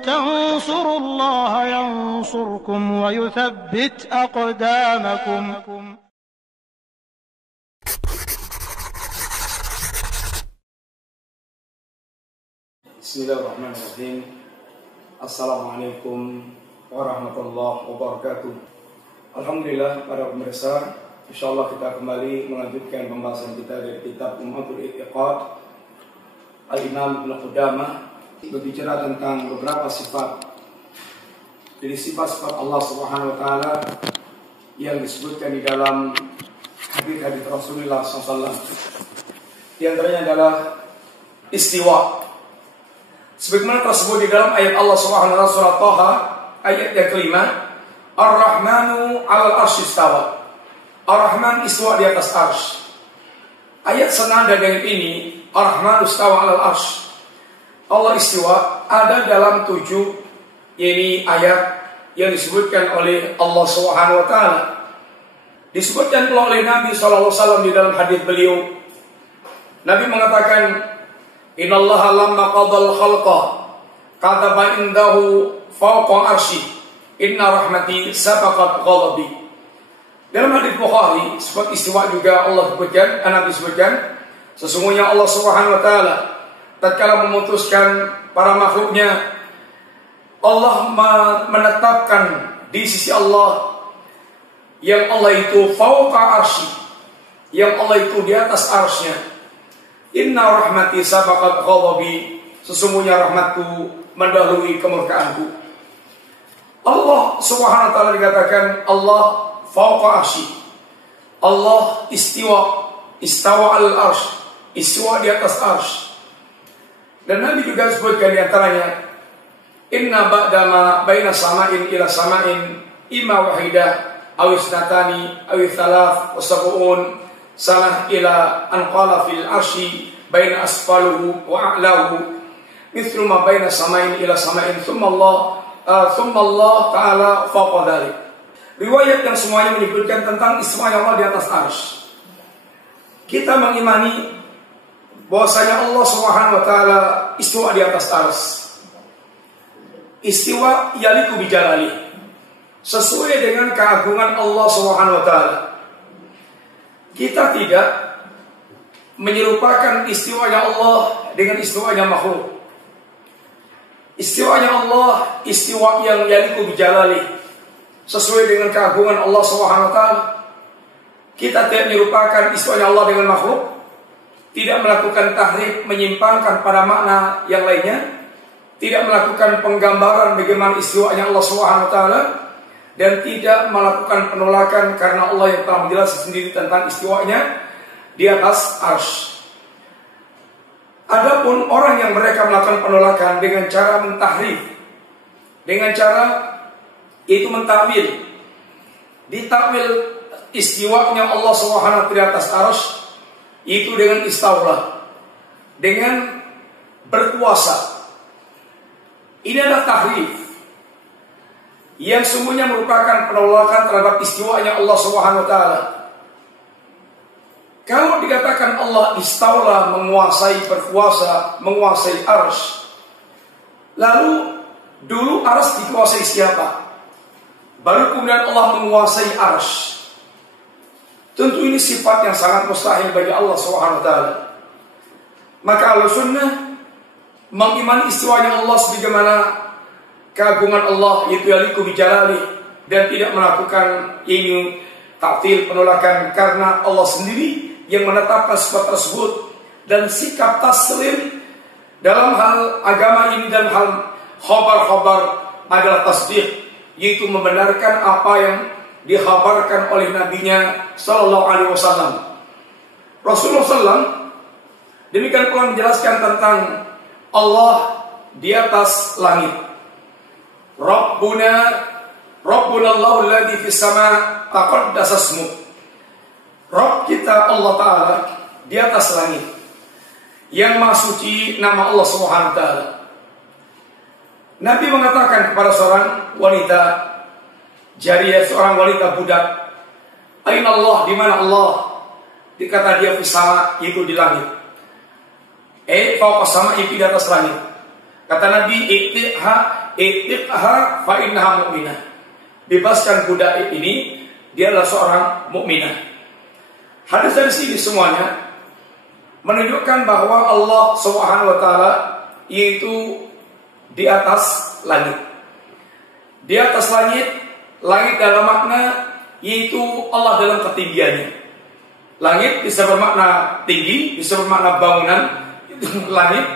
تنصروا الله ينصركم ويثبت أقدامكم. Bismillahirrahmanirrahim. Assalamualaikum warahmatullahi wabarakatuh. Alhamdulillah para pemirsa, insyaallah kita kembali melanjutkan pembahasan kita dari kitab Ummatul I'tiqad Al-Imam Ibnu Qudamah, berbicara tentang beberapa sifat. Jadi sifat-sifat Allah Subhanahu wa taala yang disebutkan di dalam hadis-hadis Rasulullah SAW. Di antaranya adalah istiwa. Sebagaimana tersebut di dalam ayat Allah Subhanahu wa taala surah Thaha ayat yang kelima, Ar-Rahmanu 'alal 'arsy istawa. Ar-Rahman istiwa di atas arsy. Ayat senada dengan ini, Ar-Rahmanu istawa 'alal 'arsy. Allah istiwa ada dalam 7 yakni ayat yang disebutkan oleh Allah Subhanahu wa taala. Disebutkan pula oleh Nabi sallallahu alaihi wasallam di dalam hadis beliau. Nabi mengatakan, Innallaha lamma qadal khalqa kataba indahu fawqa arsy inna rahmati sabaqat ghadabi. Dalam hadis Bukhari sifat istiwa juga Allah sebutkan, Nabi sebutkan, sesungguhnya Allah Subhanahu wa taala tatkala memutuskan para makhluknya, Allah menetapkan di sisi Allah yang Allah itu fawqa arsy, yang Allah itu di atas arsy-Nya. Inna rahmati sabaqat ghadabi, sesungguhnya rahmatku mendahului kemurkaanku. Allah Subhanahu wa taala dikatakan Allah fawqa arsy. Allah istiwa, istawa al-arsy, istiwa di atas arsy. Dan Nabi juga sebutkan di antaranya, Inna ba'dama baina sama'in ila sama'in imma wahidah aw isnatani aw thalath wa sab'un sanah ila anqala fil arsy baina asfaluhu wa a'lahu mithlu ma baina sama'in ila sama'in thumma Allah ta'ala fawqa dhalik. Riwayat yang semuanya menyebutkan tentang istiwa Allah di atas arsy. Kita mengimani bahwasanya Allah Subhanahu wa taala istiwa di atas arsy. Istiwa yaliku bijalali, sesuai dengan keagungan Allah Subhanahu wa taala. Kita tidak menyerupakan istiwanya Allah dengan istiwanya makhluk. Istiwanya Allah istiwa yang yaliku bijalali, sesuai dengan keagungan Allah Subhanahu wa taala. Kita tidak menyerupakan istiwanya Allah dengan makhluk, tidak melakukan tahrif, menyimpangkan pada makna yang lainnya, tidak melakukan penggambaran bagaimana istiwanya Allah Subhanahu wa taala, dan tidak melakukan penolakan karena Allah yang telah menjelaskan sendiri tentang istiwanya di atas arsy. Adapun orang yang mereka melakukan penolakan dengan cara mentahrif, dengan cara itu mentakwil, ditakwil istiwanya Allah Subhanahu wa taala di atas arsy itu dengan istaulah, dengan berkuasa. Ini adalah tahrif yang sungguhnya merupakan penolakan terhadap istiwanya Allah Subhanahu wa taala. Kalau dikatakan Allah istaula, menguasai, berkuasa, menguasai arsy, lalu dulu arsy dikuasai siapa? Baru kemudian Allah menguasai arsy. Tentu ini sifat yang sangat mustahil bagi Allah Subhanahu wa taala. Maka Ahlussunnah mengimani istiwanya Allah sebagaimana keagungan Allah, yaitu yaliku bijalali, dan tidak melakukan ini ta'til, penolakan, karena Allah sendiri yang menetapkan sifat tersebut. Dan sikap taslim dalam hal agama ini dan hal khabar-khabar adalah tasdiq, yaitu membenarkan apa yang dikhabarkan oleh nabinya sallallahu alaihi wasallam. Rasulullah sallallahu demikian pula menjelaskan tentang Allah di atas langit. Rabbuna Allahu alladzi fis sama taqaddasa ismu. Rabb kita Allah taala di atas langit, yang maha suci nama Allah Subhanahu wa taala. Nabi mengatakan kepada seorang wanita jariyah, seorang wanita budak, Aina Allah, di mana Allah? Dikata dia fis sama, yaitu di langit. Fawqa sama, itu di atas langit. Kata Nabi, "I'tiqha fa innaha mu'minah." Bebaskan budak ini, dia adalah seorang mukminah. Hadis dari sini semuanya menunjukkan bahwa Allah Subhanahu wa taala yaitu di atas langit. Di atas langit, langit dalam makna yaitu Allah dalam ketinggiannya. Langit bisa bermakna tinggi, bisa bermakna bangunan, itu langit.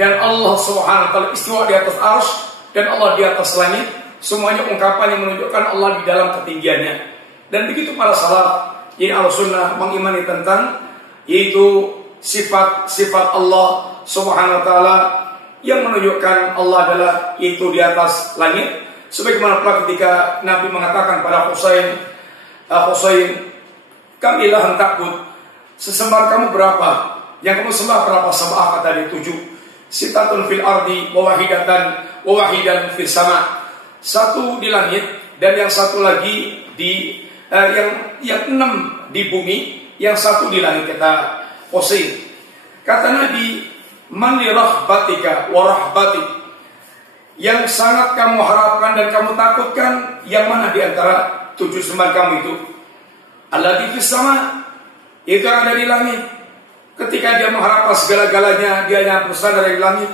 Dan Allah Subhanahu wa taala istiwa di atas arsy dan Allah di atas langit. Semuanya ungkapan yang menunjukkan Allah di dalam ketinggiannya. Dan begitu para salaf yang Ahlussunnah mengimani tentang yaitu sifat-sifat Allah Subhanahu wa taala yang menunjukkan Allah adalah yaitu di atas langit. Sebagaimana pula ketika Nabi mengatakan pada Husain, "Kamilah yang takut, sesembar kamu berapa? Yang kamu sembah berapa sembah?" Kata dia 7. "Sitatun fil ardi wa wahidan fis sama." Satu di langit dan yang satu lagi di yang 6 di bumi, yang satu di langit, kata Husain. Kata Nabi, "Man li rahbatika wa rahbatik." Yang sangat kamu harapkan dan kamu takutkan yang mana di antara 7 sembah kamu itu? Alladzi fis sama, itu yang ada di langit. Ketika dia mengharapkan segala-galanya, dia hanya bersandar dari langit.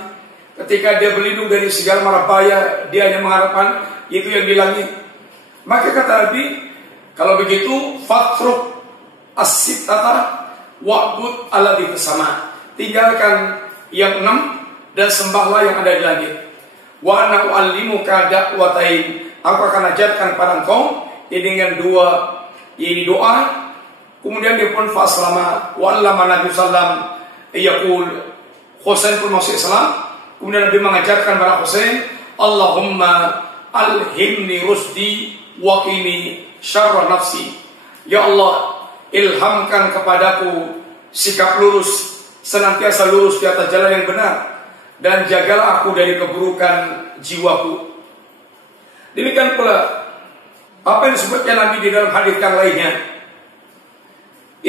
Ketika dia berlindung dari segala mara bahaya, dia hanya mengharapkan itu yang di langit. Maka kata Nabi, kalau begitu fatruk as-sittata wa'bud alladzi fis sama. Tinggalkan yang 6 dan sembahlah yang ada di langit. Wa ana u'allimuka da'watain. Aku akan ajarkan pada engkau dengan 2 ini doa. Kemudian dia pun faslama wa allama Nabi sallam yaqul. Husain pun masuk Islam. Kemudian Nabi mengajarkan pada Husain, "Allahumma alhimni rusdi wa qini syarra nafsi." Ya Allah, ilhamkan kepadaku sikap lurus, senantiasa lurus di atas jalan yang benar, dan jagalah aku dari keburukan jiwaku. Demikian pula apa yang disebutkan Nabi di dalam hadis yang lainnya,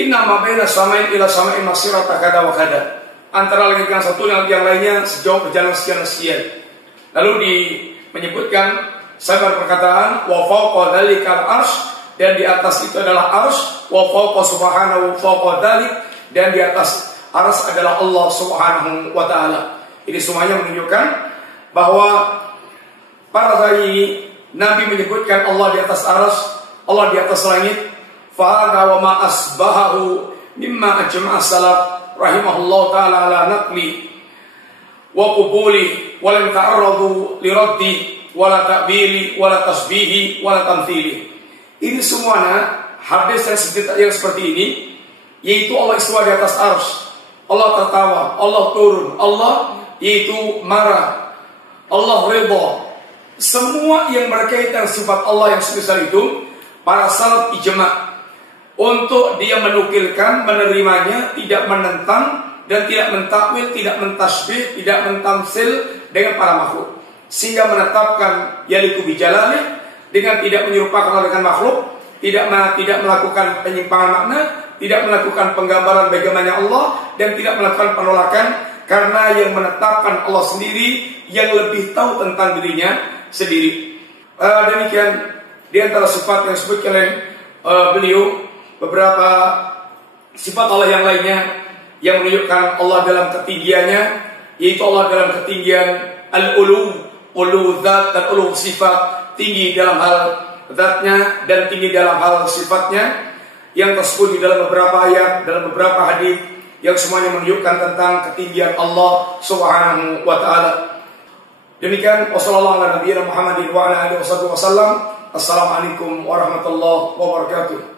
"Inna ma baina samain ila samain masirata kada wa kada." Antara langit yang satu dan yang lainnya sejauh perjalanan sekian. Lalu menyebutkan sahabat perkataan, "Wa fawqa dzalikal arsy," dan di atas itu adalah arsy, "Wa fawqa subhanahu fawqa dzalik," dan di atas arsy adalah Allah Subhanahu wa taala. Ini semuanya menunjukkan bahwa para tadi Nabi menyebutkan Allah di atas arsy, Allah di atas langit. Fa hadza wa ma asbahahu mimma ajma'a salaf rahimahullah ta'ala ala naqli wa qubuli wa lam ta'arradu li raddi wa la ta'bili wa la tasbihi wa la tamthili. Ini semuanya hadis yang seperti ini, yaitu Allah istiwa di atas arsy, Allah tertawa, Allah turun, Allah yaitu marah, Allah ridha. Semua yang berkaitan sifat Allah yang sebesar itu, para salaf ijma' untuk dia menukilkan, menerimanya, tidak menentang dan tidak mentakwil, tidak mentasbih, tidak mentamsil dengan para makhluk, sehingga menetapkan yaliku bijalalih dengan tidak menyerupakan Allah dengan makhluk, tidak melakukan penyimpangan makna, tidak melakukan penggambaran bagaimana Allah, dan tidak melakukan penolakan, karena yang menetapkan Allah sendiri yang lebih tahu tentang dirinya sendiri. Demikian di antara sifat yang disebutkan oleh beliau. Beberapa sifat Allah yang lainnya yang menunjukkan Allah dalam ketinggiannya, yaitu Allah dalam ketinggian al-ulu, ulu zat dan ulu sifat, tinggi dalam hal zatnya dan tinggi dalam hal sifatnya, yang tersebut di dalam beberapa ayat, dalam beberapa hadis yang semuanya menunjukkan tentang ketinggian Allah Subhanahu wa taala. Demikian wasallallahu ala nabiyina Muhammadin wa ala alihi wasallam. Assalamualaikum warahmatullahi wabarakatuh.